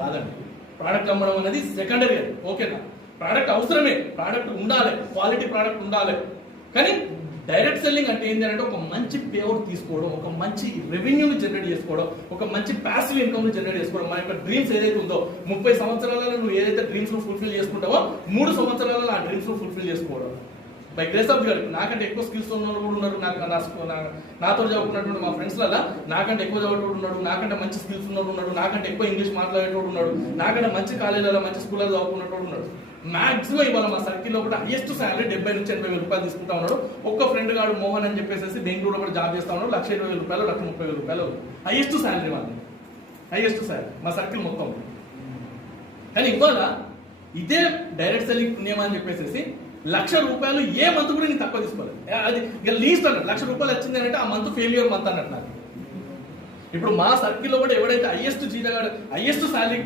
కాదండి. ప్రోడక్ట్ అమ్మడం అనేది సెకండరీ, ఓకేనా? ప్రోడక్ట్ అవసరమే, ప్రోడక్ట్ ఉండాలి, క్వాలిటీ ప్రోడక్ట్ ఉండాలి. కానీ డైరెక్ట్ సెల్లింగ్ అంటే ఏంటి అంటే ఒక మంచి పేఅవుట్ తీసుకోవడం, ఒక మంచి రెవెన్యూని జనరేట్ చేసుకోవడం, ఒక మంచి ప్యాసివ్ ఇన్కమ్ జనరేట్ చేసుకోవడం. మన యొక్క డ్రీమ్స్ ఏదైతే ఉందో 30 సంవత్సరాలలో నువ్వు ఏదైతే డ్రీమ్స్ ఫుల్ఫిల్ చేసుకుంటావో 3 సంవత్సరాలలో ఆ డ్రీమ్స్ ఫుల్ఫిల్ చేసుకోవడం. బై గ్రేస్ ఆఫ్ గాడ్ నాకంటే ఎక్కువ స్కిల్స్ ఉన్న వాళ్ళు కూడా ఉన్నారు. నాతో చదువుకున్నటువంటి మా ఫ్రెండ్స్లలో నాకంటే ఎక్కువ చదువుతూ ఉన్నాడు, నాకంటే మంచి స్కిల్స్ ఉన్నవాడు ఉన్నాడు, నాకంటే ఎక్కువ ఇంగ్లీష్ మాట్లాడేటోడు ఉన్నాడు, నాకంటే మంచి కాలేజీలలో మంచి స్కూల్లో చదువుకున్నట్టు ఉన్నాడు. మాక్సిమం ఇవాళ మా సర్కిల్లో కూడా హైయెస్ట్ శాలరీ 70 నుంచి 80 వేల రూపాయలు తీసుకుంటా ఉన్నాడు. ఒక్క ఫ్రెండ్ గాడు మోహన్ అని చెప్పేసి బెంగళూరులో కూడా జాబ్ చేస్తా ఉన్నాడు. 1,20,000 రూపాయలు, 1,30,000 రూపాయలు హైయెస్ట్ శాలరీ వాళ్ళని, హైయెస్ట్ శాలరీ మా సర్కిల్ మొత్తం. కానీ ఇవాళ ఇదే డైరెక్ట్ సెల్లింగ్ పుణ్యమా అని చెప్పేసి 1,00,000 రూపాయలు ఏ మంత్ కూడా నేను తక్కువ తీసుకోలేదు. అది ఇక లీస్ట్ అన్నట్టు 1,00,000 రూపాయలు వచ్చింది అంటే ఆ మంత్ ఫెయిల్యూర్ మంత్ అన్నట్టు నాకు. ఇప్పుడు మా సర్కిల్లో కూడా ఎవడైతే హైయెస్ట్ జీతగాడు, హైయెస్ట్ శాలరీ